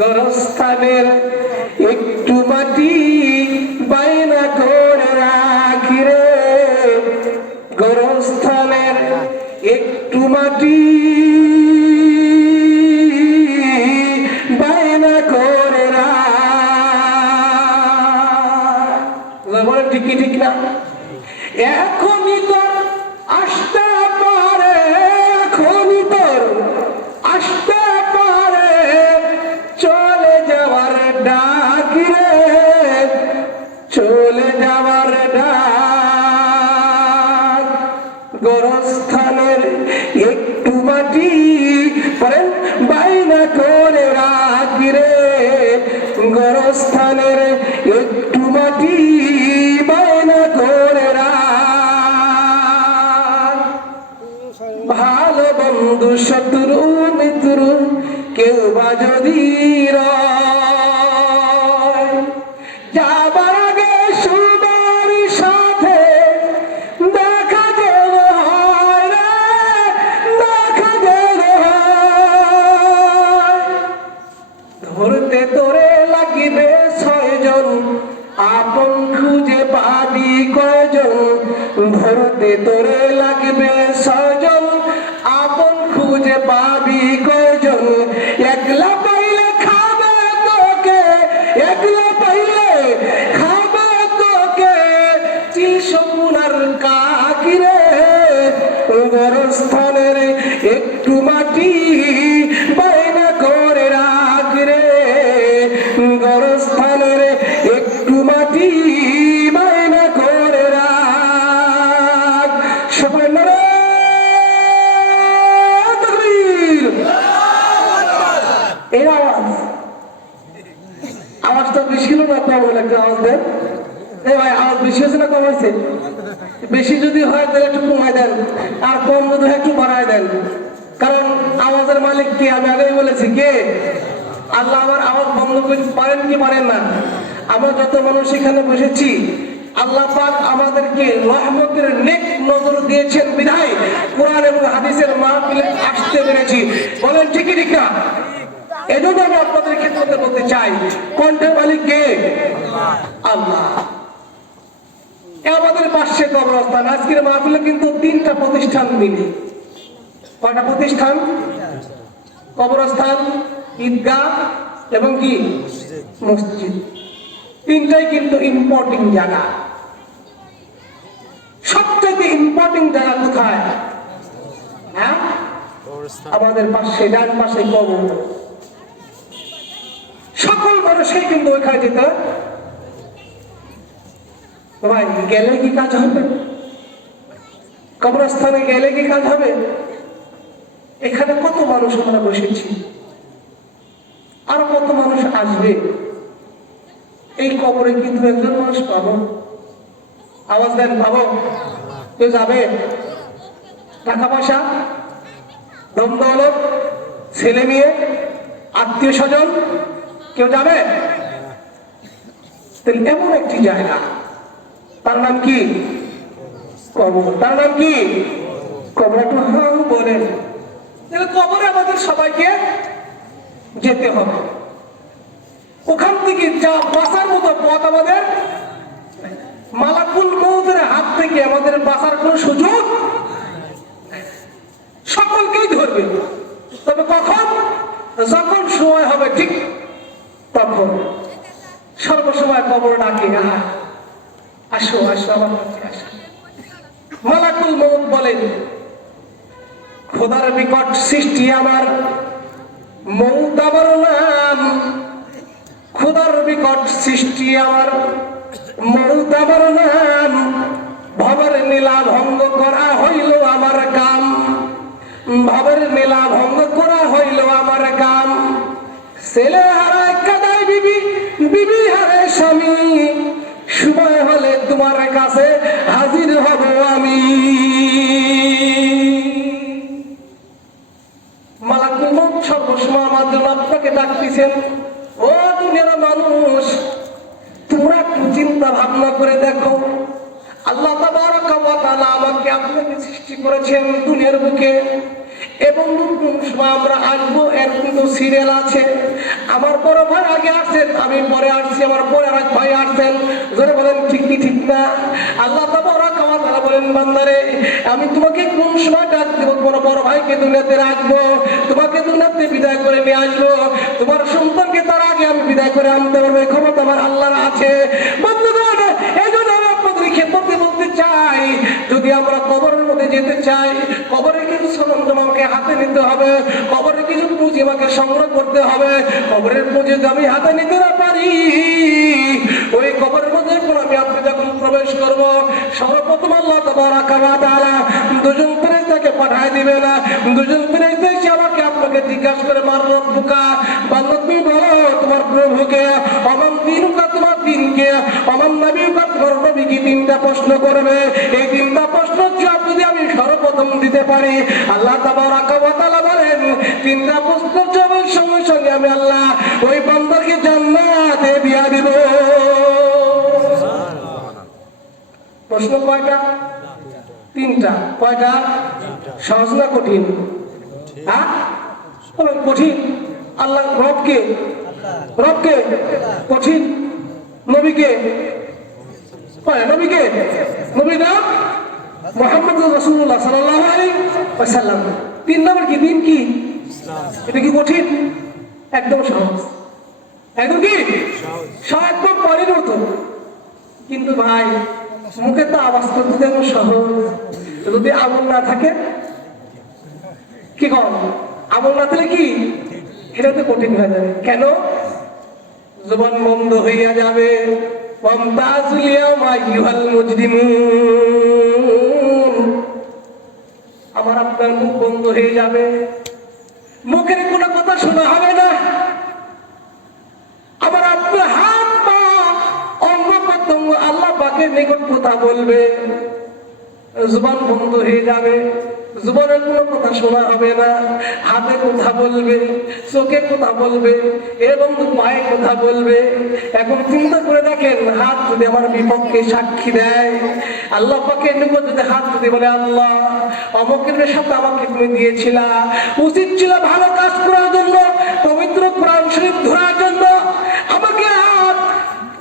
গোরস্থানের একটু মাটি বায়না করে রাখি রে, গোরস্থানের একটু মাটি বায়না করে রাখ। ঠিক কি ঠিক না? এখনই তোর আসতে পারে, এখনই তোর আসতে পারে চলে যাওয়ার ডাক রে, চলে যাওয়ার ডাক। গোরস্থানের একটু মাটি পরে বায়না করে রাখ রে, গোরস্থানের একটু মাটি বায়না করে রাখ। ভালো বন্ধু শত্রু মিত্র কেউ বা যদি রয়, যাবার আগে সুন্দর সাথে দেখা যেন হয় রে, দেখা যেন হয়। ধরতে তোরে লাগিবে 6 জন, আপন খুঁজে পাবি কয়জন? ধরতে তোরে লাগবে 6 জন, আপন খুঁজে পাবি কয়জন? একলা পাইলে খাবে তোকে, একলা পাইলে খাবে তোকে চিলসপুনার কাকি রে। গোরস্থানের একটু মাটি বায়না করে রাখ রে, গোরস্থানের একটু মাটি বায়না করে রাখ। সবাই নারায়ে তাকবীর। এই আওয়াজটা বেশি হলো না কম হলো? একটা আওয়াজ দেন। এই ভাই আওয়াজ বেশি হয়েছে না কম হয়েছে? বেশি যদি হয় তাহলে একটু কমায় দেন, আর কম যদি হয় একটু বাড়ায় দেন। কারণ আওয়াজের মালিক কে? আমি আগেই বলেছি কে? আল্লাহ। আমার আওয়াজ বন্ধ করতে পারেন কি পারেন না? আমরা যত মানুষ এখানে বসেছি আল্লাহ পাক আমাদেরকে রহমতের নেক নজর দিয়েছেন বিধায় কোরআন এবং হাদিসের মাহফিলে আসতে পেরেছি। বলেন ঠিক কি ঠিক না? এজন্য আমি আপনাদের ক্ষেত্রে বলতে চাই, কণ্ঠের মালিক কে? আল্লাহ। আমাদের পাশে কবরস্থান। আজকের মাহফিলে কিন্তু 3টা প্রতিষ্ঠান মিলে। কয়টা প্রতিষ্ঠান? কবরস্থান, ঈদগাহ এবং কি মসজিদ। 3টাই কিন্তু ইম্পর্টেন্ট জায়গা। সবচেয়ে ইম্পর্টেন্ট জায়গা কোথায়? হ্যাঁ, আমাদের পাশে ডান পাশে কবর। সকল মানুষই কিন্তু ওইখানে যেতে ভাই গেলে কি কাজ হবে? কবরস্থানে গেলে কি কাজ হবে? এখানে কত মানুষ আমরা বসেছি, আরো কত মানুষ আসবে। এই কবরে কিন্তু একজন মানুষ পাবো। আওয়াজ দেন, পাবো? কেউ যাবে? টাকা পয়সা, ধন দৌলত, ছেলে মেয়ে, আত্মীয় স্বজন কেউ যাবে? তাহলে এমন একটি জায়গা, তার নাম কি? কবর। তার নাম কি? কবর। বলেন তাহলে কবরে আমাদের সবাইকে যেতে হবে। ওখান থেকে যা বাঁচার মতো পথ আমাদের, মালাকুল মউতের হাত থেকে আমাদের বাঁচার কোন সুযোগ সকলকেই ধরবে। তবে কখন? যখন সময় হবে ঠিক তখন। সর্বসময় কবর ডাকে, আসো আসো আমার কাছে আসো। মালাকুল মউত বলেন, খোদার বিকট সৃষ্টি আমার, মউত আমার নাম। খোদার বিকট সৃষ্টি আমার, মউত আমার নাম। ভবের নীলা ভঙ্গ করা হইল আমার কাম, ভবের নীলা ভঙ্গ করা হইল আমার কাম। ছেলে হারায় কাদায় বিবি, বিবি হারায় স্বামী, সময় হলে তোমার কাছে হাজির হব আমি। মালাকুল মউত সর্বসময় আমার জন্য আপনাকে ডাকতেছেন। ও দুনিয়ার মানুষ, তোমরা একটু চিন্তা ভাবনা করে দেখো, আল্লাহ তাবারক ওয়া তাআলা আমাকে আপনাকে সৃষ্টি করেছেন দুনিয়ার বুকে। এবং কোন সময় আমরা আসবো এর কিন্তু সিরিয়াল আছে। আমার বড় ভাই আগে আসছেন, আমি পরে আসছি, আমার পরে আর এক ভাই আসছেন। জোরে বলেন ঠিক কি ঠিক না? আল্লাহ তাবারaka ওয়া তাআলা বলেন, বান্দারে আমি তোমাকে কোন সময় ডাক দেব, কোন বড় ভাইকে দুনিয়াতে রাখবো, তোমাকে দুনিয়াতে বিদায় করে নিয়ে আসবো, তোমার সন্তানকে তার আগে আমি বিদায় করে আনতে পারবো, এই ক্ষমতা আমার আল্লাহর আছে। বন্ধুগণ, এই জন্য আমি আপনাদের ক্ষেত্রে বলতে চাই, যদি আমরা কবরের মধ্যে যেতে চাই, কবরের কিছু সরঞ্জাম আমাকে হাতে নিতে হবে, কবরের কিছু পুঁজি আমাকে সংগ্রহ করতে হবে। কবরের পুঁজি যদি আমি হাতে নিতে না পারি, ওই কবরের মধ্যে আমি আপনি যখন প্রবেশ করব, সর্বপ্রথম আল্লাহ তাবারaka ওয়া তাআলা দুজন ফেরেশতাকে পাঠিয়ে দিবে না। দুজন ফেরেশতা এসে আমাকে আপনাকে জিজ্ঞাসা করে, মার রব্বুকা, বান্দা তুমি বলো তোমার প্রভুকে, অমান দিনুকা তোমার দিনকে, অমান নবীকা তোমার নবীকে, তিনটা প্রশ্ন করবে। এই তিনটা প্রশ্ন জবাব যদি আমি সর্বপ্রথম দিতে পারি, আল্লাহ তাবারaka ওয়া তাআলা বলেন, তিনটা প্রশ্ন জবাবের সঙ্গে সঙ্গে আমি আল্লাহ ওই বান্দাকে জান্নাতে দিয়ে দিব। প্রশ্ন কয়টা? তিনটা। কয়টা? সহজ না কঠিন? হ্যাঁ, কঠিন। আল্লাহ রবকে, রবকে কঠিন, নবীকে, নবীকে, নবী নাম মুহাম্মদ রাসূলুল্লাহ সাল্লাল্লাহু আলাইহি ওয়াসাল্লাম। তিন নম্বর কি? দিন কি? এটা কি কঠিন? একদম সহজ। একদম কি সহজ, একদম পরের মতো। কিন্তু ভাই মুখে তো আওয়াজ করতে যেমন সহজ, যদি আমল না থাকে, কি কম আমল না থাকলে কি এটা তো কঠিন হয়ে যাবে। কেন? জবান বন্ধ হইয়া যাবে। ওয়ামতাজুল ইয়াওমা আইয়ুহাল মুজরিমুন, আমার আপনার মুখ বন্ধ হয়ে যাবে, মুখের কোনো কথা শোনা হবে না। আমার আপনার হাত পা অঙ্গ প্রত্যঙ্গ আল্লাহ পাকের নিকট কথা বলবে, জবান বন্ধ হয়ে যাবে, জবানের কোনো কথা শোনা হবে না। হাতে কথা বলবে, চোখে কথা বলবে, এবং পায়ে কথা বলবে। এখন চিন্তা করে দেখেন, হাত যদি আমার বিপক্ষে সাক্ষী দেয়, আল্লাহ পাকের নিকট যদি হাত যদি বলে, আল্লাহ অমুকের সাথে আমাকে তুমি দিয়েছিলা, উচিত ছিল ভালো কাজ করার জন্য, পবিত্র কোরআন শরীফ ধরার জন্য, আমাকে হাত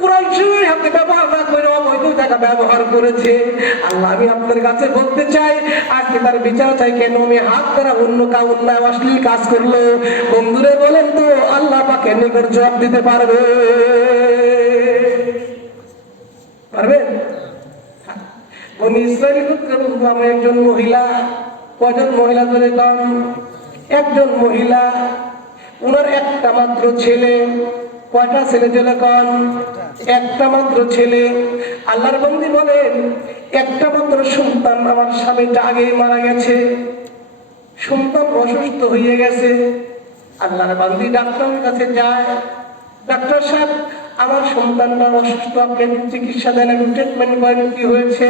কোরআন শরীফের হাতে ব্যবহার না করে অবৈধ টাকা ব্যবহার করেছে। আল্লাহ আমি আপনার কাছে বলতে চাই, আজকে তার বিচার চাই, কেন আমি হাত দ্বারা অন্য অন্যায় অশ্লীল কাজ করলো? বন্ধুরে বলেন তো, আল্লাহ পাকের নিকট জবাব দিতে পারবে? পারবেন? বনি ইসরাইল গোত্রের বন্ধু আমি একজন মহিলা, কয়জন মহিলা ধরে কম? একজন মহিলা, উনার একটা মাত্র ছেলে। কয়টা ছেলে চলে কন? একটা মাত্র ছেলে। আল্লাহর বন্দী বলেন, একটা মাত্র সন্তান আমার স্বামীটা আগেই মারা গেছে, সন্তান অসুস্থ হয়ে গেছে। আল্লাহর বান্দী ডাক্তারের কাছে যায়, ডাক্তার সাহেব আমার সন্তানটা অসুস্থ, আপনি চিকিৎসা দেন, ট্রিটমেন্ট করেন, কি হয়েছে?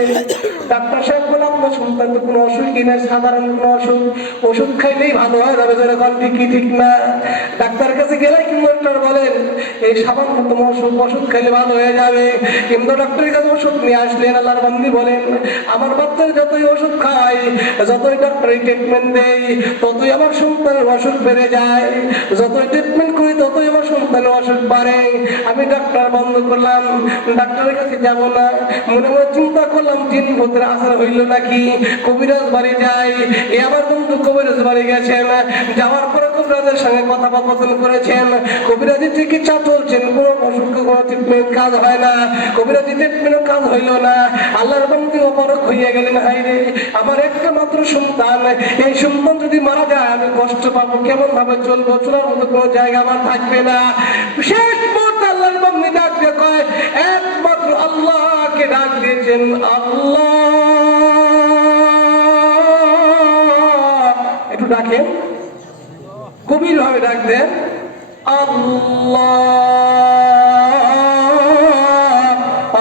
ডাক্তার সাহেব বলে, আপনার সন্তান তো কোনো অসুখই নেই, সাধারণ কোনো অসুখ, ওষুধ খাইলেই ভালো হয়ে যাবে। যেরকম ঠিকই ঠিক না? ডাক্তারের কাছে গেলে কিন্তু ডাক্তার বলেন, এই সামান্যতম অসুখ, ওষুধ খাইলে ভালো হয়ে যাবে। কিন্তু ডাক্তারের কাছে ওষুধ নিয়ে আসলেন। আল্লাহর বান্দী বলেন, আমার বাচ্চার যতই ওষুধ খাই, যতই ডাক্তারি ট্রিটমেন্ট দেই, ততই আমার সন্তানের অসুখ বেড়ে যায়, যতই ট্রিটমেন্ট করি ততই আমার সন্তানের অসুখ বাড়ে। আমি ডাক্তার বন্ধ করলাম, ডাক্তারের কাছে যাবো না। মনে মনে চিন্তা করলাম, জিন ভূতের আসার হইল নাকি। কবিরাজ বাড়ি যাই, এ আমার বন্ধু কবিরাজ বাড়ি গেছেন, যাওয়ার পরে কবিরাজের সঙ্গে কথোপকথন করেছেন, কবিরাজি চিকিৎসা চলছেন, কোনো অসুখ কোনো ট্রিটমেন্ট কাজ হয় না, কবিরাজি ট্রিটমেন্ট কাজ হইল না। আল্লাহর বন্ধু অপরক হইয়া গেলেন, হাই রে আমার একটা মাত্র সন্তান, এই সন্তান যদি মারা যায় আমি কষ্ট পাবো, কেমন ভাবে চলবো, চলার মতো কোনো জায়গা আমার থাকবে না। শেষ মুহূর্তে আল্লাহর বন্ধু ডাক দিয়ে কয়, একমাত্র আল্লাহকে ডাক দিয়েছেন, আল্লাহ। একটু ডাকেন, গভীর ভাবে ডাক দেন, আল্লাহ।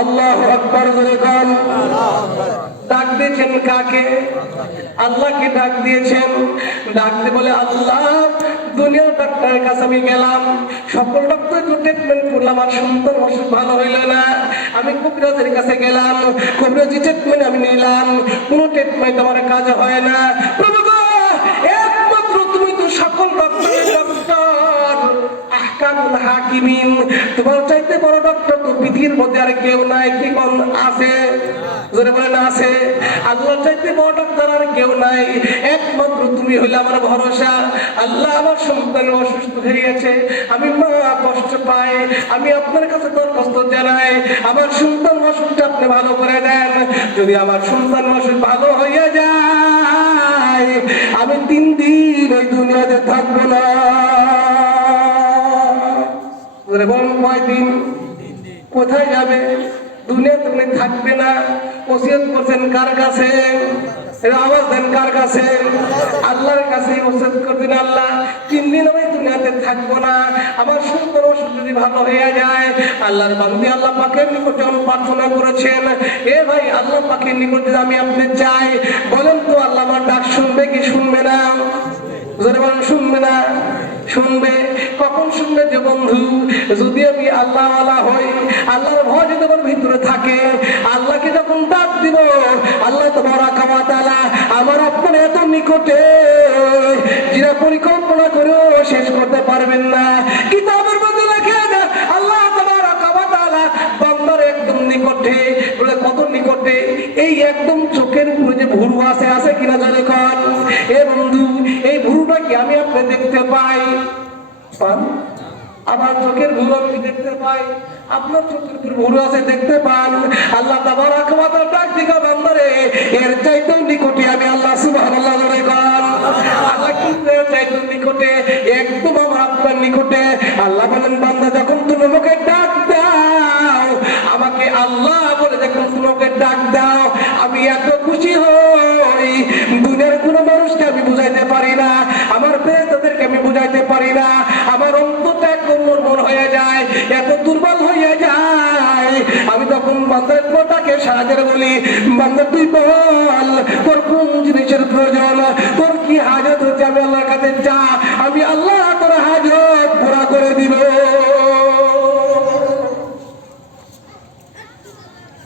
আল্লাহু আকবার বলে গান। ডাক দিয়েছেন কাকে? আল্লাহকে ডাক দিয়েছেন। ডাক দিয়ে বলে, আল্লাহ দুনিয়ার ডাক্তারের কাছে আমি গেলাম, সকল ডাক্তার ট্রিটমেন্ট করলাম, আর সন্তান অসুখ ভালো হইল না। আমি কবিরাজের কাছে গেলাম, কবিরাজি ট্রিটমেন্ট আমি নিলাম, কোনো ট্রিটমেন্ট আমার কাজ হয় না। প্রভু গো, একমাত্র আহকামুল হাকিমিন। তোমার চাইতে বড় ডক্টর তো পৃথিবীর মধ্যে আর কেউ নাই, কি কোন আছে? জোরে বলেন আছে? আল্লাহর চাইতে বড় ডাক্তার আর কেউ নাই, একমাত্র তুমি হইলে আমার ভরসা। আল্লাহ, আমার সন্তান অসুস্থ হয়ে গেছে, আমি মা কষ্ট পাই, আমি আপনার কাছে দরখাস্ত জানাই, আমার সন্তান অসুখটা আপনি ভালো করে দেন। যদি আমার সন্তান অসুখ ভালো হইয়া যায়, আমি 3 দিন এই দুনিয়াতে থাকবো না। বলুন কয়দিন? কোথায় যাবে? দুনিয়াতে তুমি থাকবে না। ওসিয়ত করছেন কার কাছে? আওয়াজ দেন, কার কাছে? আল্লাহর কাছে ওসিয়ত করবেন, আল্লাহ 3 দিন আমি দুনিয়াতে থাকবো না, আমার সন্তান অসুখ যদি ভালো হয়ে যায়। আল্লাহর বান্দি আল্লাহ পাকের নিকট যখন প্রার্থনা করেছেন, এ ভাই আল্লাহ পাকের নিকট যদি আমি আপনি চাই, বলেন তো আল্লাহ আমার ডাক শুনবে কি শুনবে না? জোরে বলেন, শুনবে না? শুনবে। কখন শুনবে? যে বন্ধু যদি আমি আল্লাহওয়ালা হই, আল্লাহর ভয় যদি আমার ভিতরে থাকে, আল্লাহকে যখন ডাক দিব, আল্লাহ তাবারাকা ওয়া তাআলা আমার আপনার এত নিকটে, যেটা পরিকল্পনা করেও শেষ করতে পারবেন না। কিতাবের মধ্যে লেখা আছে আল্লাহ তাবারাকা ওয়া তাআলা বান্দার একদম নিকটে। বলে কত নিকটে? এই একদম চোখের উপরে যে ভুরু আছে, আছে কিনা জানে কন? এ বন্ধু, এই ভুরুটা কি আমি আপনি দেখতে পাই? পান? আমার চোখের ভুরু আমি দেখতে পাই, আপনার চোখের উপর ভুরু আছে, দেখতে পান? আল্লাহ তাবারাকা ওয়া তাআলা ডাক দিগা বান্দারে, এর চাইতেও নিকটে আমি আল্লাহ সুবহানাল্লাহ বলে কন। আল্লাহ কিন্তু এর চাইতেও নিকটে, একদম আমার আপনার নিকটে। আল্লাহ বলেন, বান্দা যখন তুমি আমাকে ডাক দাও, আমাকে আল্লাহ বলে যখন তোমাকে ডাক দাও, আমি এত খুশি হই, দুনিয়ার কোনো মানুষকে আমি বুঝাইতে পারি না, আমার ফেরেশতাদেরকে আমি বুঝাইতে পারি না। আমার অন্তরটা একদম মরমর হয়ে যায়, এত দুর্বল হয়ে যায়। আমি তখন বান্দার কথাকে সাহায্যের বলি, বান্দা তুই বল তোর কোন জিনিসের প্রয়োজন, তোর কি হাজত হচ্ছে, আমি আল্লাহর কাছে যা, আমি আল্লাহ তোর হাজত পুরা করে দিব।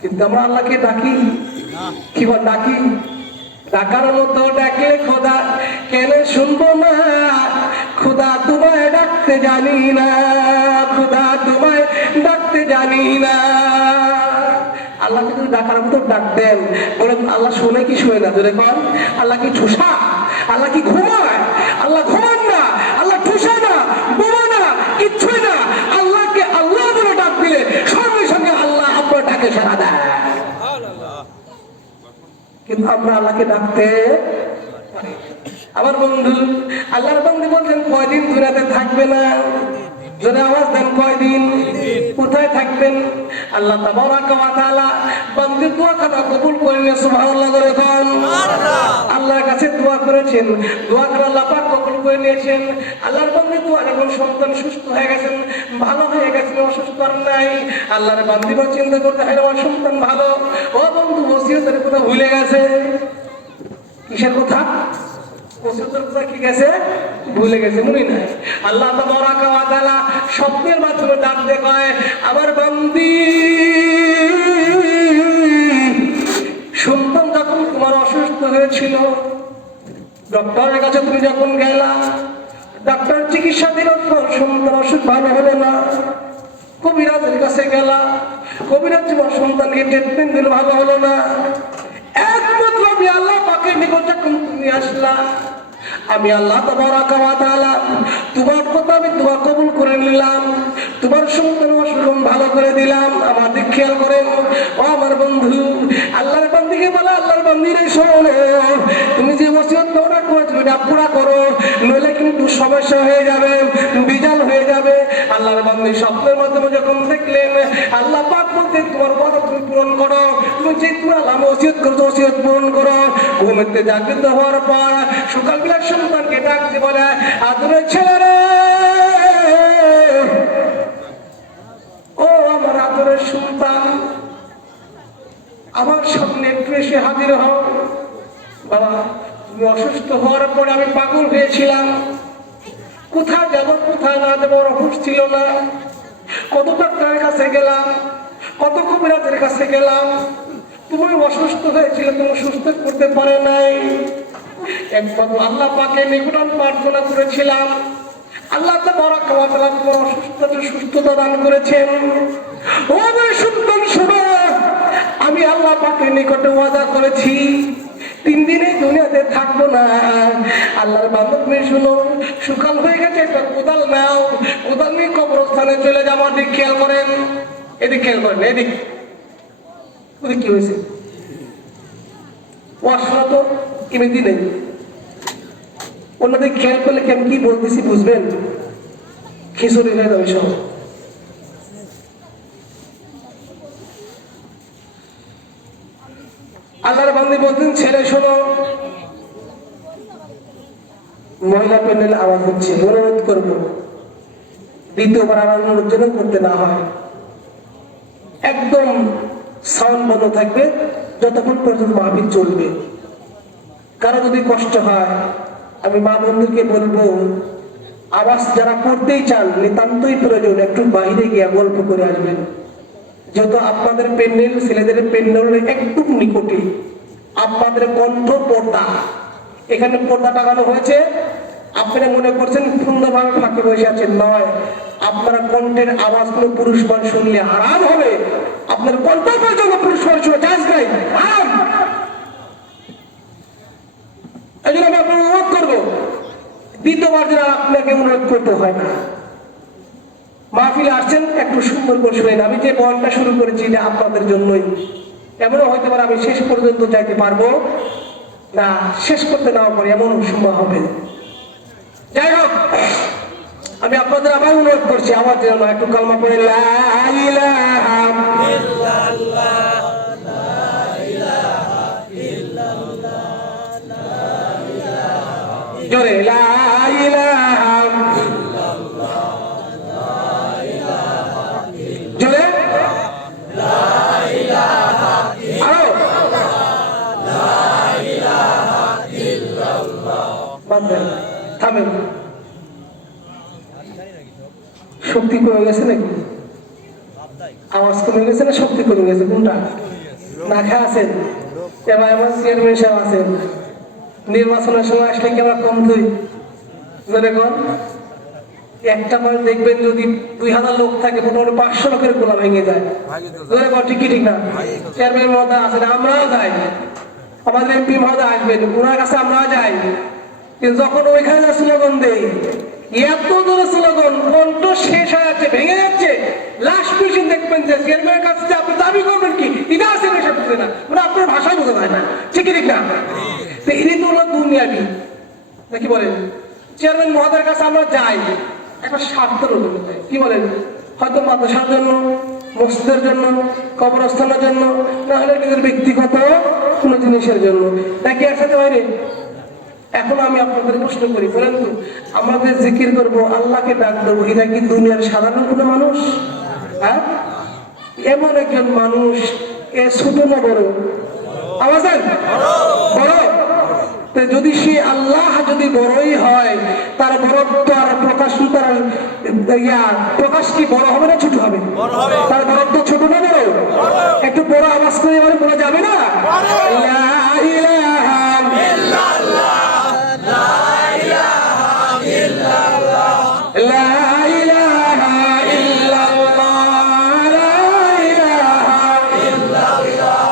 কিন্তু আমরা আল্লাহকে ডাকি, কি বল ডাকি? ডাকার মতো ডাকলে খোদা কেন শুনবো না? খোদা তোমায় ডাকতে জানি না, খোদা তোমায় ডাকতে জানি না। আল্লাহ কিন্তু ডাকার মতো ডাক দেন, বলে আল্লাহ শুনে কি শুনে না? যদি কন আল্লাহ কি ঠুসা? আল্লাহ কি ঘুমায়? আল্লাহ ঘুমান না, আল্লাহ ঠুসা না, বোমা না, কিচ্ছুই না। আল্লাহকে আল্লাহ বলে ডাক দিলে সঙ্গে সঙ্গে আল্লাহ আপনার ডাকে সাড়া দেয়। কিন্তু আমরা আল্লাহকে ডাকতে পারি। আমার বন্ধু আল্লাহর বান্দী বলছেন, কয়দিন দুনিয়াতে থাকবে না? জোরে আওয়াজ দেন, কয়দিন? কোথায় থাকবেন? আল্লাহ তাবারাকা ওয়া তাআলা বান্দির দোয়া কথা কবুল করে নিয়ে সুবহানাল্লাহ বলে কোন আল্লাহর কাছে দোয়া করেছেন, দোয়া করে আল্লাহ পাক কবুল করে নিয়েছেন। আল্লাহর বান্দি দোয়া যখন সন্তান সুস্থ হয়ে গেছেন, ভালো হয়ে গেছেন, অসুস্থ আর নাই, আল্লাহর বান্দি চিন্তা করতে হয় আমার সন্তান ভালো। ও বন্ধু, ওসিয়তের কথা ভুলে গেছে। কিসের কথা? ওসিয়তের কথা কি গেছে? ভুলে গেছে, মনে নাই। আল্লাহ তাবারাকা ওয়া তাআলা স্বপ্নের মাধ্যমে ডাক দেখায়, আমার বান্দি সন্তান যখন তোমার অসুস্থ হয়েছিল, ডক্টরের কাছে তুমি যখন গেলা, ডাক্তার চিকিৎসা দিল, তোমার সন্তান অসুখ ভালো হলো না। কবিরাজের কাছে গেলা, কবিরাজ তোমার সন্তানকে ট্রিটমেন্ট দিল, ভালো হলো না। একমাত্র আমি আল্লাহ পাকের নিকট যখন তুমি আসলা, আমি আল্লাহ তাবারাকা ওয়া তাআলা তোমার কথা আমি দোয়া কবুল করে নিলাম, তোমার সন্তান অসুখ ভালো করে দিলাম। আমার দিক খেয়াল করেন ও আমার বন্ধু, আল্লাহর বান্দিকে বলে, আল্লাহর বান্দিরে শোনো, তুমি যে ওসিয়ত তোমরা করেছো এটা পুরা করো, নইলে কিন্তু সমস্যা হয়ে যাবে, বিজাল হয়ে যাবে। আল্লাহর বান্দি স্বপ্নের মাধ্যমে যখন দেখলেন, আল্লাহ পাক বলতে তোমার কথা তুমি পূরণ করো, তুমি যে পুরালাম ওসিয়ত করছো ওসিয়ত পূরণ করো। ঘুমেতে জাগৃত হওয়ার পর সকালবেলা সন্তানকে ডাকতে বলে, আদরের ছেলেরে, ও আমার আদরের সন্তান, আমার সামনে একটু এসে হাজির হও। বাবা, তুমি অসুস্থ হওয়ার পরে আমি পাগল হয়েছিলাম, কোথায় যাব কোথায় না যাবো অভ্যাস ছিল না। কত ডাক্তারের কাছে গেলাম, কত কবিরাজের কাছে গেলাম, তুমি অসুস্থ হয়েছিল, তুমি সুস্থ করতে পারে নাই। একবার আল্লাহ পাকে নিকট প্রার্থনা করেছিলাম, আল্লাহ সুস্থতা দান করেছেন। ও সন্তান শোনো, আমি আল্লাহ পাকের নিকটে ওয়াদা করেছি 3 দিনে দুনিয়াতে থাকবো না। আল্লাহর বান্দা তুমি শুনো, সকাল হয়ে গেছে, একটা কোদাল নাও, কোদাল নিয়ে কবরস্থানে চলে যাও। আমার দিক খেয়াল করেন, এদিক খেয়াল করেন, এদিক ওদিক কি হয়েছে ওয়াশরা তো ইমেজি নেই, অন্যদের খেয়াল করলে কেমন কি বলতেছি বুঝবেন, খিচুড়ি হয়ে যাবে সব। আল্লাহর বান্দী বলতেন, ছেলে শোনো, মহিলা প্যান্ডেল আওয়াজ হচ্ছে, অনুরোধ করবো দ্বিতীয়বার আনানোর জন্য করতে না হয়, একদম সাউন্ড বন্ধ থাকবে যতক্ষণ পর্যন্ত মাহফিল চলবে। কারো যদি কষ্ট হয়, আমি মা বন্ধুকে বলবো, আওয়াজ যারা করতেই চান নিতান্তই প্রয়োজন একটু বাইরে গিয়ে গল্প করে আসবেন। যেহেতু আপনাদের প্যান্ডেল ছেলেদের প্যান্ডেলের একদম নিকটে, আপনাদের কণ্ঠ পর্দা, এখানে পর্দা টাঙানো হয়েছে। আপনারা মনে করছেন সুন্দরভাবে ফাঁকে বসে আছেন, নয়, আপনারা কণ্ঠের আওয়াজ কোনো পুরুষ মানুষ শুনলে হারাম হবে। আপনার কণ্ঠ পর্যন্ত পুরুষ মানুষ জায়জ নাই, হারাম। এই জন্য আমি আপনার অনুরোধ করবো, দ্বিতীয়বার যেন আপনাকে অনুরোধ করতে হয় না। মাহফিলে আসছেন, একটু সুন্দর করে শুনেন। আমি যে বয়ানটা শুরু করেছি এটা আপনাদের জন্যই। এমনও হইতে পারে আমি শেষ পর্যন্ত যাইতে পারবো না, শেষ করতে নাও পারি, এমন সময় হবে। যাই হোক, আমি আপনাদের আবার অনুরোধ করছি, আমার যেন একটু কালমা পড়ে লা ইলাহা ইল্লাল্লাহ, লা ইলাহা ইল্লাল্লাহ, জোরে লা ইলাহা ইল্লাল্লাহ, জোরে লা ইলাহা ইল্লাল্লাহ, লা ইলাহা ইল্লাল্লাহ। থামেন, শক্তি কমে গেছে নাকি? আওয়াজ কমে গেছে না শক্তি কমে গেছে? কোনটা? না খেয়ে আছেন? এবার এমন চেয়ারম্যান সাহেব আছেন, নির্বাচনের সময় আসলে কেমন কম তুই ধরে কর, একটা মানুষ দেখবেন যদি 2000 লোক থাকে, মোটামুটি 500 লোকের গোলা ভেঙে যায়। ধরে কর, ঠিক কি ঠিক না? চেয়ারম্যান মহোদয় আছেন, আমরাও যাই, আমাদের এমপি মহোদয় আসবেন, ওনার কাছে আমরাও যাই। কিন্তু যখন ওইখানে স্লোগান দেই, এত জোরে স্লোগান, কণ্ঠ শেষ হয়ে যাচ্ছে, ভেঙে যাচ্ছে, লাস্ট পজিশন দেখবেন যে চেয়ারম্যানের কাছে আপনি দাবি করবেন কি, এটা আছে নেশা করছে না, মানে আপনার ভাষায় বোঝা যায় না, ঠিক ঠিক না? তো ইনি তো হলো দুনিয়াবি, নাকি বলেন? চেয়ারম্যান মহোদয়ের কাছে আমরা যাই একটা স্বার্থের অভিজ্ঞতায়, কি বলেন? হয়তো মাদ্রাসার জন্য, মসজিদের জন্য, কবরস্থানের জন্য, না হলে নিজের ব্যক্তিগত কোনো জিনিসের জন্য, নাকি একসাথে বাইরে। এখন আমি আপনাদের প্রশ্ন করি, বলেন তো, আমাদের জিকির করবো, আল্লাহকে ডাক দেবো, এটা কি দুনিয়ার সাধারণ কোনো মানুষ? হ্যাঁ, এমন একজন মানুষ, এ ছোট না বড়? আওয়াজ বড়। যদি সে আল্লাহ যদি বড়ই হয়, তার বড়ত্ব আর প্রকাশ, তার প্রকাশ কি বড় হবে না ছোট হবে? তার বড়ত্ব ছোট না বড়? একটু বড় আওয়াজ করে এবারে বলা যাবে না? লা ইলাহা ইল্লাল্লাহ, লা ইলাহা ইল্লাল্লাহ, লা ইলাহা ইল্লাল্লাহ, লা ইলাহা ইল্লাল্লাহ,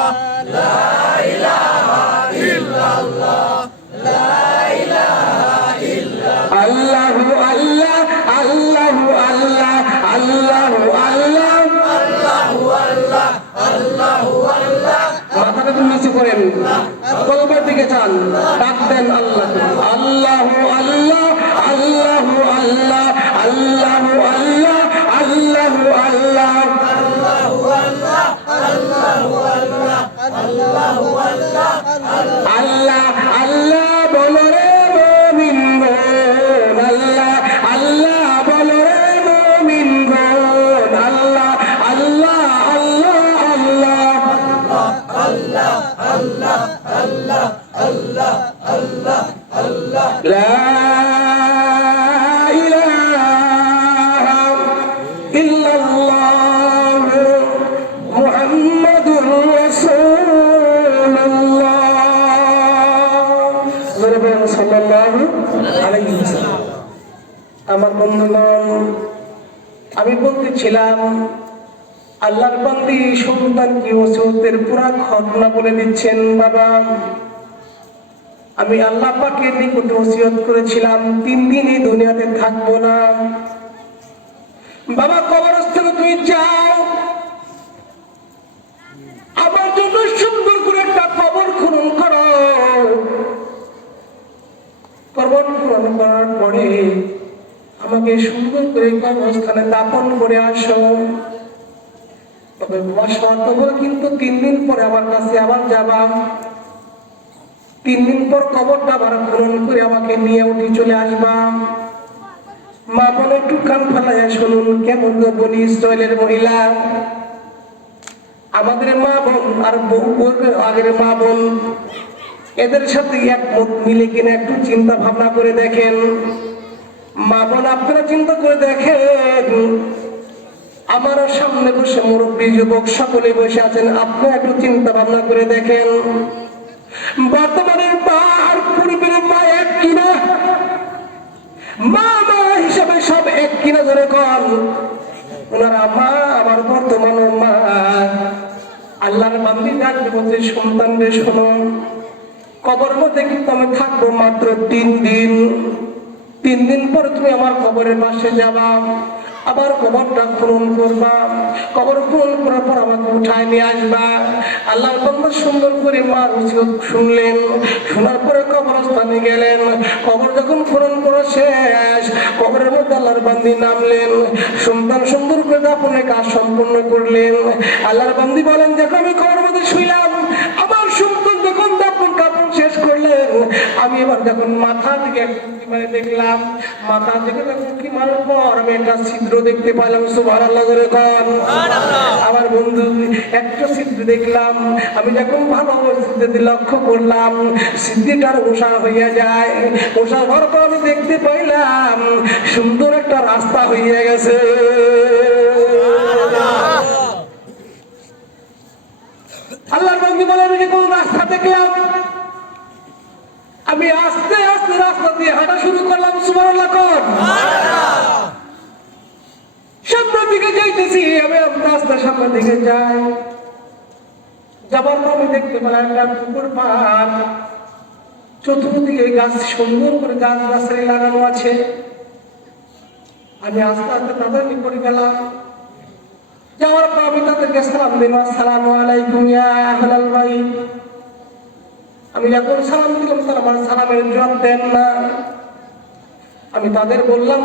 লা ইলাহা ইল্লাল্লাহ, লা ইলাহা ইল্লাল্লাহ, আল্লাহু আল্লাহ, আল্লাহু আল্লাহ, আল্লাহু আল্লাহ, আল্লাহু আল্লাহ, আল্লাহু আল্লাহ। মাথাটা তুমি নিচু করেন, কলবার দিকে চান, ডাক দেন আল্লাহ, আল্লাহু আল্লাহ, আল্লাহু আল্লাহ, আল্লাহু আল্লাহ, আল্লাহু আল্লাহ, আল্লাহু আল্লাহ, আল্লাহু আল্লাহ, আল্লাহু আল্লাহ, আল্লাহ আল্লাহ বলো রে মুমিন গণ, আল্লাহ আল্লাহ বলো রে মুমিন গণ, আল্লাহ আল্লাহ, আল্লাহ আল্লাহ, আল্লাহ আল্লাহ, আল্লাহ আল্লাহ, আল্লাহ আল্লাহ, লা ইলাহা আমার বন্ধুগণ, আমি বলতেছিলাম আল্লাহর বান্দি সন্তান কি ওসিয়তের পুরা ঘটনা বলে দিচ্ছেন। বাবা, আমি আল্লাহ পাকের নিকটে ওসিয়ত করেছিলাম 3 দিন এই দুনিয়াতে থাকবো না। বাবা, কবরস্থানে তুমি যাও, আমার জন্য সুন্দর করে একটা কবর খনন করো। কবর খনন করার পরে আমাকে সুন্দর করে কবরস্থানে দাফন করে আসো। তবে শর্ত হলো কিন্তু 3 দিন পরে আমার কাছে আবার যাবা। 3 দিন পর কবরটা আবার খনন করে আমাকে নিয়ে উঠে চলে আসবা। মা বলে একটু কান ফালাইয়া শুনুন, কেমন বনি ইসরায়েলের মহিলা, আমাদের মা বোন আর আগের মা বোন এদের সাথে একমত মিলে কিনা একটু চিন্তা ভাবনা করে দেখেন। মা বোন আপনারা চিন্তা করে দেখেন, আমার সামনে বসে মুরব্বী যুবক সকলে বসে আছেন, আপনারা একটু চিন্তা ভাবনা করে দেখেন বর্তমানের মা আর পূর্বের মা এক কিনা? মা মা হিসাবে সব এক কিনা? ধরে কন ওনারা মা, আমার বর্তমান মা। আল্লাহর বান্দি ডাকতে বলছে, সন্তান রে শোনো, কবর মধ্যে কিন্তু আমি থাকবো মাত্র 3 দিন। 3 দিন পরে তুমি আমার কবরের পাশে যাবা, আবার কবরটা খনন করবা। কবর খনন করার পর আমাকে উঠায় নিয়ে আসবা। আল্লাহর বান্দা সুন্দর করে মার ওসিয়ত শুনলেন, শোনার পরে কবরস্থানে গেলেন। কবর যখন খনন করা শেষ, কবরের মধ্যে আল্লাহর বান্দি নামলেন, সন্তান সুন্দর করে দাফনের কাজ সম্পূর্ণ করলেন। আল্লাহর বান্দি বলেন, যখন আমি কবরের মধ্যে শুইলাম, আমার সন্তান যখন দাফন কাপড় শেষ করলেন, আমি এবার যখন মাথা থেকে মানে দেখলাম, মাথা থেকে কি মারার পর আমি একটা ছিদ্র দেখতে পেলাম। সুবহানাল্লাহ করে কোন আমার বন্ধু, একটা ছিদ্র দেখলাম। আমি যখন ভালো সিদ্ধিতে লক্ষ্য করলাম, সিদ্ধিটার ওষা হইয়া যায়। ওষা হওয়ার পর আমি দেখতে পাইলাম সুন্দর একটা রাস্তা হইয়া গেছে। আল্লাহর বান্দা বলে, আমি যখন রাস্তা দেখলাম, আমি আস্তে আস্তে রাস্তা দিয়ে হাঁটা শুরু করলাম। সুবহানাল্লাহ কোন সামনের দিকে যাইতেছি। আমি রাস্তার সামনের দিকে যাই, যাবার পর আমি দেখতে পেলাম একটা পুকুর পাড়, চতুর্দিকে গাছ, সুন্দর করে গাছ গাছালি লাগানো আছে। আমি আস্তে আস্তে তাদের নিকটে গেলাম। যাওয়ার পর আমি তাদেরকে সালাম দিলাম, আসসালামু আলাইকুম ইয়া আহলাল বাইত। আমি যখন সালাম দিলাম, তারা আমার সালামের জবাব দেন না। আমি তাদের বললাম,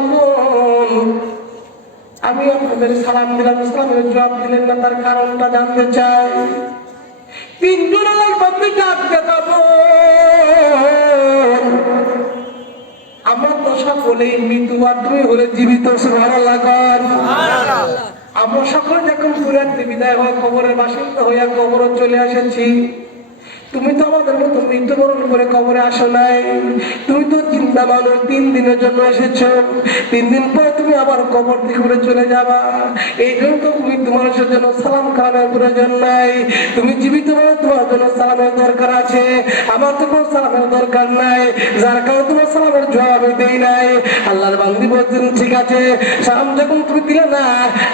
আমি আপনাদের সালাম দিলাম, সালামের জবাব দিলেন না, তার কারণটা জানতে চাই। 3 জন আল্লাহর বান্দা ডাকতে যাবো, আমার তো সকলেই মৃত্যু আর তুমি হলে জীবিত। সুবহানাল্লাহ কোন আমরা সকলে যখন দুনিয়াতে বিদায় হয়, কবরের বাসিন্দা হইয়া কবর চলে এসেছি। তুমি তো আমাদের মতো মৃত্যুবরণ করে কবরে আসো নাই। তুমি তো চিন্তা মানুষ, 3 দিনের জন্য এসেছো। 3 দিন পর তুমি আবার কবর থেকে ঘুরে চলে যাবা। এই জন্য তো মৃত্যু মানুষের জন্য সালাম খাওয়ানোর প্রয়োজন নাই। তুমি জীবিত মানুষ, তোমার জন্য সালামের দরকার আছে। আমার তো কোনো সালামের দরকার নাই, যার কারণে তোমার সালামের জবাব আমি দেই নাই। আল্লাহর বান্দি বলছেন, ঠিক আছে, সালাম যখন তুমি দিলে না,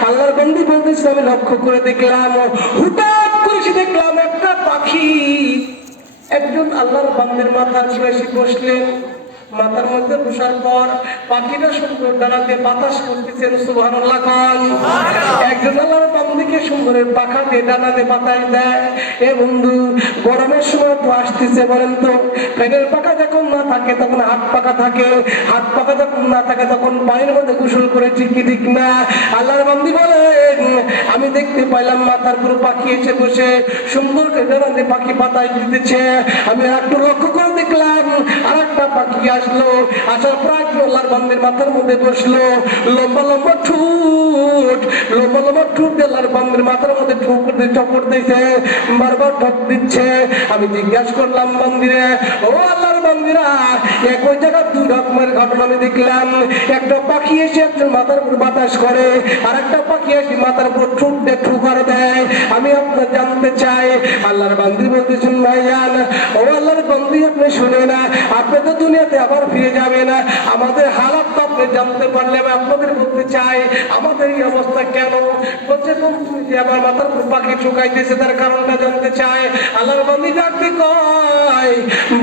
আল্লাহর বান্দি বলতেছে, আমি লক্ষ্য করে দেখলাম, হুঠাৎ করে দেখলাম একটা পাখি একজন আল্লাহর বান্দির মাথার এসে বসলেন। মাথার মধ্যে বসার পর পাখিটা সুন্দর ডানাতে বাতাস করতেছেন। সুবহানাল্লাহ কোন একজন আল্লাহর বান্দিকে সুন্দরের পাখা দিয়ে ডানাতে বাতাস দেয়। এ বন্ধু, গরমের সময় তো আসতেছে, বলেন তো, ফ্যানের পাখা যখন না থাকে তখন হাত পাখা থাকে, হাত পাখা যখন না থাকে তখন পায়ের মধ্যে গোসল করে, ঠিক কি ঠিক না? আল্লাহর বান্দি বলেন, আমি দেখতে পাইলাম মাথার পুরো পাখি এসে বসে সুন্দর করে ডানাতে পাখি বাতাস দিতেছে। আমি একটু লক্ষ্য করে দেখলাম আর একটা পাখি আসলো, আসার পর আল্লাহর বান্দির মাথার মধ্যে বসলো। লম্বা লম্বা ঠোঁট, লম্বা লম্বা ঠোঁট আল্লাহর বান্দির মাথার মধ্যে ঠোকর দিচ্ছে, বারবার ঠক দিচ্ছে। আমি জিজ্ঞাসা করলাম, বান্দিরে, ও আল্লাহর বান্দিরা, একই জায়গা 2 রকমের ঘটনা আমি দেখলাম। একটা পাখি এসে একজন মাথার উপর বাতাস করে, আর একটা পাখি এসে মাথার উপর ঠোঁট দিয়ে ঠোকর দেয়। আমি আপনার জানতে চাই। আল্লাহর বান্দি বলতেছেন, ভাইজান, ও আল্লাহর বান্দি, আপনি শুনে না, আপনি তো দুনিয়াতে আবার ফিরে যাবে না। আমাদের হালাত তো আপনি জানতে পারলে আমি আপনাদের বলতে চাই আমাদের এই অবস্থা কেন। বলছে তুমি যে আমার মাথার পাখি চুকাইতেছে তার কারণটা জানতে চাই। আল্লাহর বান্দী ডাকতে কয়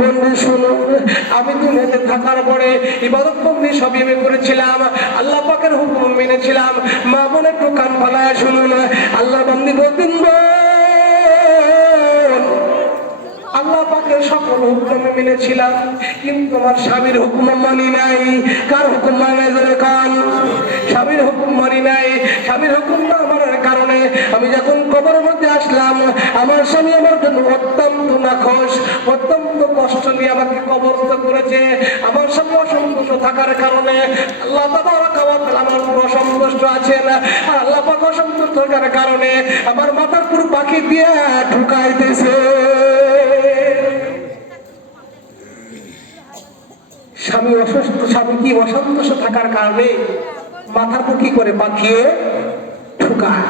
বন্ধু শুনুন, আমি দুনিয়াতে থাকার পরে ইবাদত বন্দি সবই আমি করেছিলাম, আল্লাহ পাকের হুকুম মেনেছিলাম। মা বোনের একটু কান ফালায় শুনুন, আল্লাহর বান্দী বলতেন আল্লাহ পাকের সকল হুকুম মেনেছিলাম, কিন্তু আমার স্বামীর হুকুম মানি নাই। কার হুকুম মানে ধরে কান? স্বামীর হুকুম মানি নাই। স্বামীর হুকুম না মানার কারণে আমি যখন কবরের মধ্যে আসলাম, আমার স্বামী আমার জন্য অত্যন্ত নাখোশ, অত্যন্ত কষ্ট নিয়ে আমাকে কবরস্থ করেছে। আমার স্বামী অসন্তুষ্ট থাকার কারণে আল্লাহ তাবারাকা ওয়া তাআলা আমার উপর অসন্তুষ্ট আছেন। আর আল্লাহ পাক অসন্তুষ্ট থাকার কারণে আমার মাথার পুরো পাখি দিয়ে ঢুকাইতেছে। স্বামী অসুস্থ, স্বামী কি অসন্তোষ থাকার কারণে মাথার উপর কি করে পাখিয়ে ঠুকায়।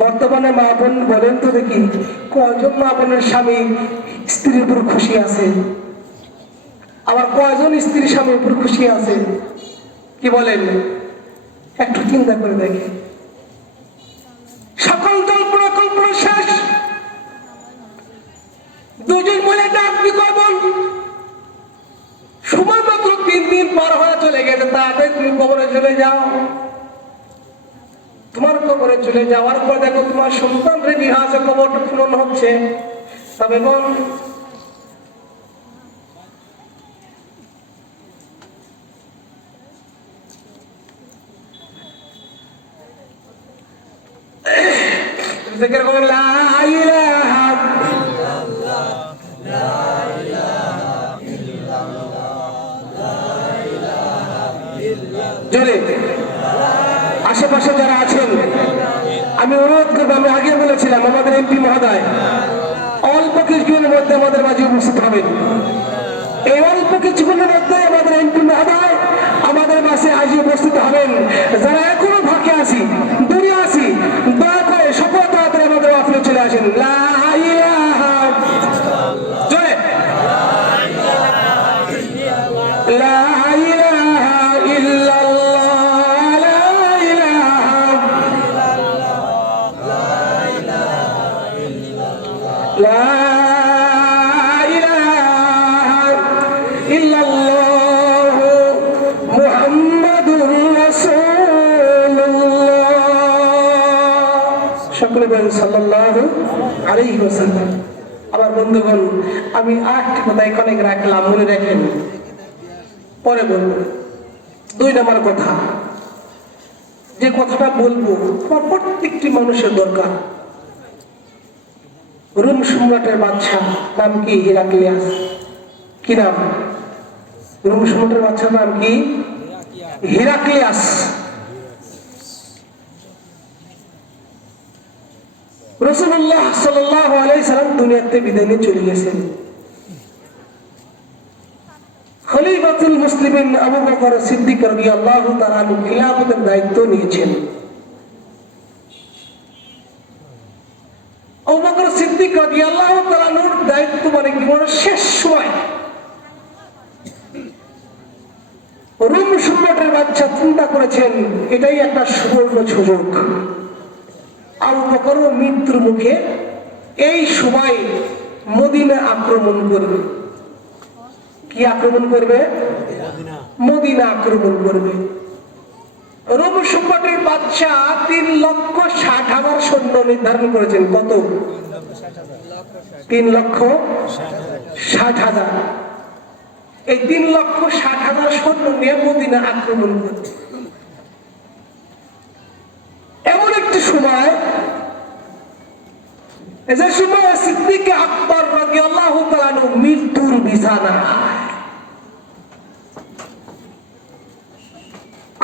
বর্তমানে মা বোন বলেন তো দেখি, কয়জন মা বোনের স্বামী স্ত্রীর উপর খুশি আছে? আবার কয়জন স্ত্রী স্বামীর উপর খুশি আছে? কি বলেন? একটু চিন্তা করে দেখি। সকল জল্পনা কল্পনা শেষ, দুজন বলে ডাকবি কবন, সময় মাত্র 3 দিন পার হয়ে চলে গেছে, তাড়াতাড়ি তুমি কবরে চলে যাও। তোমার কবরে চলে যাওয়ার পর দেখো তোমার সন্তান রেডি আছে, কবরটা পূরণ হচ্ছে। তবে বোন, জিকির করুন লা ইলাহা ইল্লাল্লাহ, লা ইলাহা ইল্লাল্লাহ, লা ইলাহা ইল্লাল্লাহ। জোরে আশেপাশে যারা আছেন আমি অনুরোধ করবো, আমি আগে বলেছিলাম আমাদের এমপি মহোদয় অল্প কিছুক্ষণের মধ্যে আমাদের মাঝে উপস্থিত হবেন। এই অল্প কিছুক্ষণের মধ্যে আমাদের এমপি মহোদয় আমাদের মাঝে আজই উপস্থিত হবেন। যারা এখনো ফাঁকে আছি, দূরে আছি, দয়া করে সকল তাড়াতাড়ি আমাদের অফিসে চলে আসেন। লা ইলাহা জোরে লা ইলাহা ইল্লাল্লাহ, লা ইলাহা লা ইলাহা ইল্লাল্লাহ মুহাম্মাদুর রাসূলুল্লাহ। সকলে বলেন সাল্লাল্লাহু আলাইহি ওয়াসাল্লাম। আমার বন্ধুগণ, আমি আরেকটি কথা এখানে রাখলাম, মনে রাখেন, পরে বলবো। 2 নম্বর কথা, যে কথাটা বলবো প্রত্যেকটি মানুষের দরকার। রোম সম্রাটের বাদশা নাম কি? হিরাক্লিয়াস। কি নাম? রোম সম্রাটের বাদশার নাম কি? হিরাক্লিয়াস। রাসূলুল্লাহ সাল্লাল্লাহু আলাইহি সাল্লাম দুনিয়াতে বিদায় নিয়ে চলে গেছেন। খলিফাতুল মুসলিমিন আবু বকর সিদ্দিক রাদিয়াল্লাহু তাআলা খিলাফতের দায়িত্ব নিয়েছেন। আবু বকর সিদ্দিক রাদিয়াল্লাহু তাআলার দায়িত্ব মানে জীবনের শেষ সময় রোম সম্রাটের বাদশা চিন্তা করেছেন এটাই একটা সুবর্ণ সুযোগ। আবু বকর মৃত্যুর মুখে এই সময় মদিনা আক্রমণ করবে। কি আক্রমণ করবে? মদিনা আক্রমণ করবে। রোম সম্রাটের বাদশা 3,60,000 সৈন্য নির্ধারণ করেছেন। কত? 3,60,000। এই 3,60,000 সৈন্য নিয়ে মদিনা আক্রমণ করবে। এমন একটি সময়, যে সময় সিদ্দিক আকবর রাদিয়াল্লাহু তাআলা মৃত্যুর বিছানা,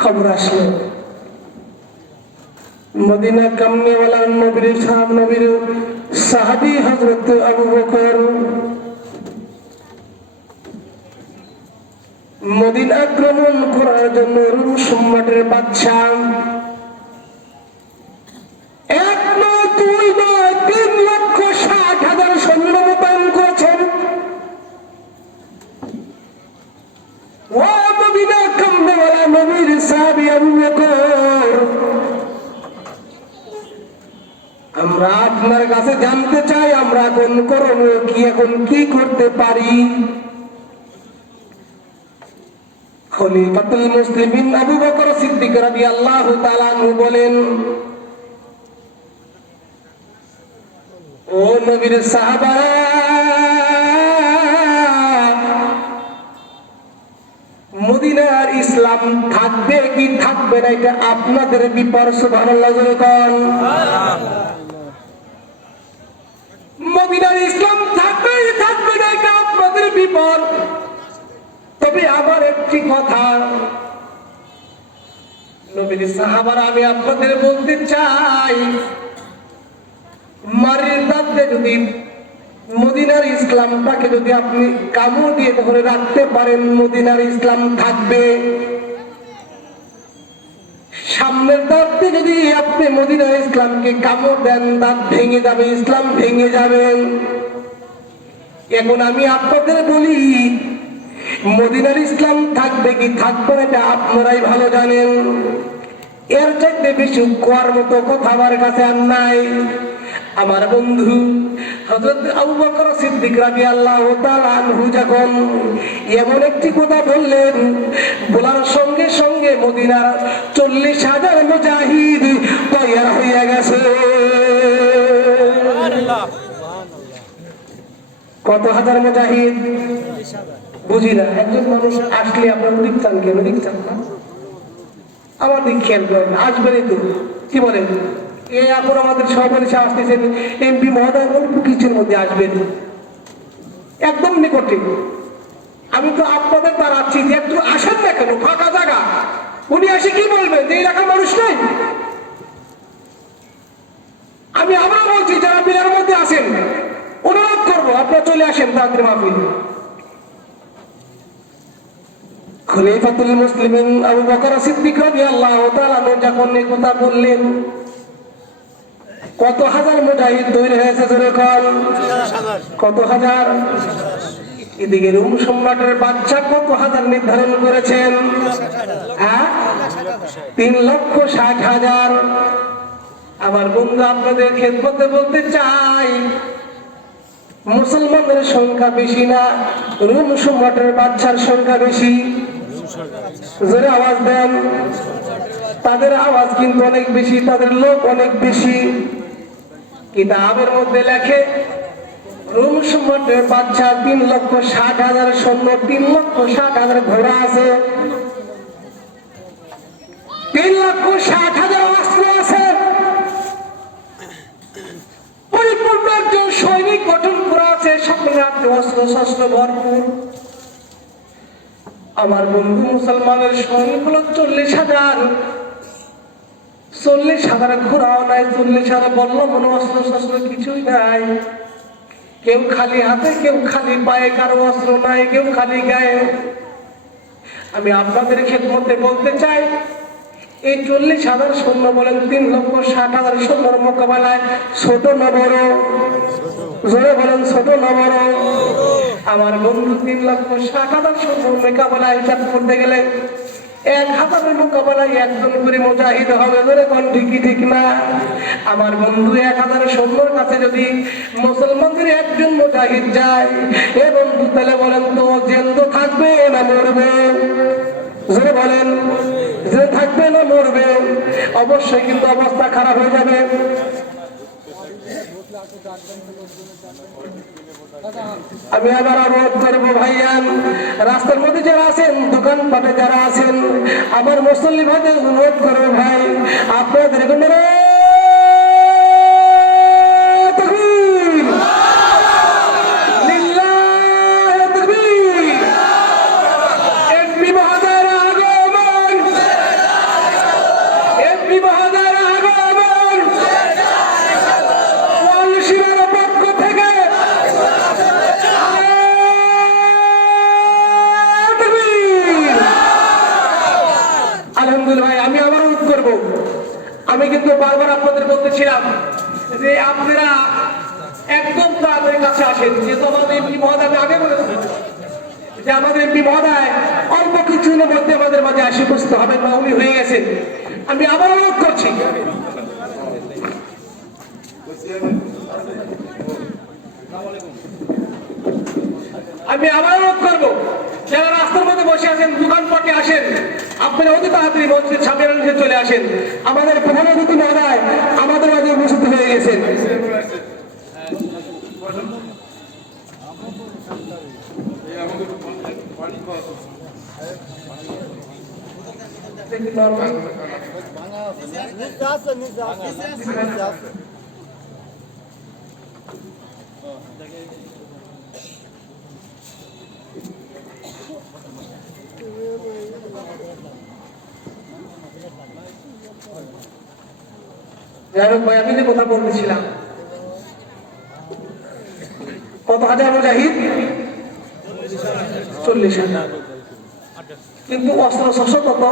খবর আসলো মদিনা কামনেওয়ালা নবীর সাহাবী হযরত আবু বকর মদিনা আক্রমণ করার জন্য রোম সম্রাটের বাদশা 3,60,000 সৈন্য মোতায়েন করেছেন। আমরা আপনার কাছে জানতে চাই আমরা কোন করণীয় কি এখন কি করতে পারি। খলিফাতুল মুসলিমিন আবু বকর সিদ্দিক রাদিয়াল্লাহু তাআলা আনহু বলেন, ও নবীর সাহাবারা, মদিনার ইসলাম থাকবে কি থাকবে না এটা আপনাদের ব্যাপার। সুবহানাল্লাহ জোরে কোন। মদিনার ইসলাম থাকবে কি থাকবে না এটা আপনাদের ব্যাপার। তবে আমার একটি কথা, নবীর সাহাবারা, আমি আপনাদের বলতে চাই, মারির দাঁতে যদি মদিনার ইসলামটাকে যদি আপনি কামড় দিয়ে ধরে রাখতে পারেন, মদিনার ইসলাম থাকবে। সামনের দাঁতে যদি আপনি মদিনার ইসলামকে কামড় দেন, দাঁত ভেঙে যাবে, ইসলাম ভেঙে যাবেন। এখন আমি আপনাদের বলি, মদিনার ইসলাম থাকবে কি থাকবে না এটা আপনারাই ভালো জানেন। এর চাইতে বেশি কোয়ার মতো কথা আমার কাছে আর নাই। আমার বন্ধু হযরত আবু বকর সিদ্দিক রাদিয়াল্লাহু তাআলা আনহু যখন এমন একটি কথা বললেন, বলার সঙ্গে সঙ্গে মদিনার 40,000 মুজাহিদ তৈরি হয়ে গেছে। কত হাজার মুজাহিদ? বুঝি না। একজন মানুষ আসলে আপনার দিক চান কেন? দিক চান না, আমার দিক খেয়াল করেন, আসবেনই তো। কি বলেন? এখন আমাদের সভাপতি আসতেছেন, এমপি মহোদয় অল্প কিছুর মধ্যে আসবেন, একদম নিকটে। আমি তো আপনাদের বাড়াচ্ছি যে একটু আসেন না কেন, ফাঁকা জায়গা। উনি এসে কি বলবেন যে এই এলাকার মানুষ নেই? আমি আবার বলছি, যারা বিলের মধ্যে আসেন, অনুরোধ করবো আপনারা চলে আসেন তাদের মাহফিল। খলিফাতুল মুসলিমিন আবু বকর সিদ্দিক রাদিয়াল্লাহু তাআলা যখন এই কথা বললেন, কত হাজার মুজাহিদ তৈরি হয়েছে জোরে কোন। কত হাজার? এদিকে রোম সম্রাটের বাদশা কত হাজার নির্ধারণ করেছেন? 3,60,000। আমার বন্ধু আপনাদের খেদমতে বলতে চাই, মুসলমানদের সংখ্যা বেশি না, রোম সম্রাটের বাদশার সংখ্যা বেশি। জোরে আওয়াজ দেন। তাদের আওয়াজ কিন্তু অনেক বেশি, তাদের লোক অনেক বেশি। কিতাবের মধ্যে লেখে, রোম সম্রাটের বাদশা 3,60,000 সৈন্য, 3,60,000 ঘোড়া আছে, 3,60,000 অস্ত্র আছে, পরিপূর্ণ একজন সৈনিক গঠন করা আছে, সকলের হাতে অস্ত্র শস্ত্র ভরপুর। আমার বন্ধু মুসলমানের সৈনিক হলো 40,000। 40,000 ঘোড়াও নাই, 40,000 বলল মনে অস্ত্র শস্ত্র কিছুই নাই। কেউ খালি হাতে, কেউ খালি পায়ে, কারো অস্ত্র নাই, কেউ খালি গায়ে। আমি আপনাদের খেদমতে বলতে চাই, এই 40,000 সৈন্য বলেন 3,60,000 সৈন্যর মোকাবেলায় ছোট না বড়? জোরে বলেন, ছোট না বড়? আমার বন্ধু 3,60,000 সৈন্যর মোকাবেলায় হিসাব করতে গেলে 1,000 মোকাবেলায় একজন করে মুজাহিদ হবে। জোরে কোন ঠিকই ঠিক না? আমার বন্ধু 1,000 সৈন্যর কাছে যদি মুসলমানদের একজন মুজাহিদ যায়, এ বন্ধু তাহলে বলেন তো জেন্দ থাকবে না মরবে? জোরে বলেন, যে থাকবে না মরবে? অবশ্যই কিন্তু অবস্থা খারাপ হয়ে যাবে। আমি আবার অনুরোধ করবো, ভাইয়ান, রাস্তার মধ্যে যারা আছেন, দোকানপাটে যারা আছেন, আমার মুসল্লি ভাইদের অনুরোধ করবো, ভাই আপনাদের আমি কিন্তু বারবার আপনাদের বলতেছিলাম যে আপনারা একদম তাদের কাছে আসেন। যেহেতু আমাদের এমপি মহোদয়, আমি আগে বলেছি যে আমাদের এমপি মহোদয় অল্প কিছুর মধ্যে আমাদের মাঝে আসে বুঝতে হবে না, উনি হয়ে গেছেন। আমি আবার অনুরোধ করছি, আমি আবার অনুরোধ করবো যারা রাস্তার মধ্যে বসে আছেন, দোকানপাটে আসেন, আপনারা অতি তাড়াতাড়ি মসজিদ সামনের অংশে চলে আসেন। আমাদের প্রধান অতিথি মহোদয় আমাদের মাঝে উপস্থিত হয়ে গেছেন। ভাই আমি যে কথা বলতেছিলাম, কত হাজার মুজাহিদ? 40,000। কিন্তু অস্ত্র শস্ত্র কত?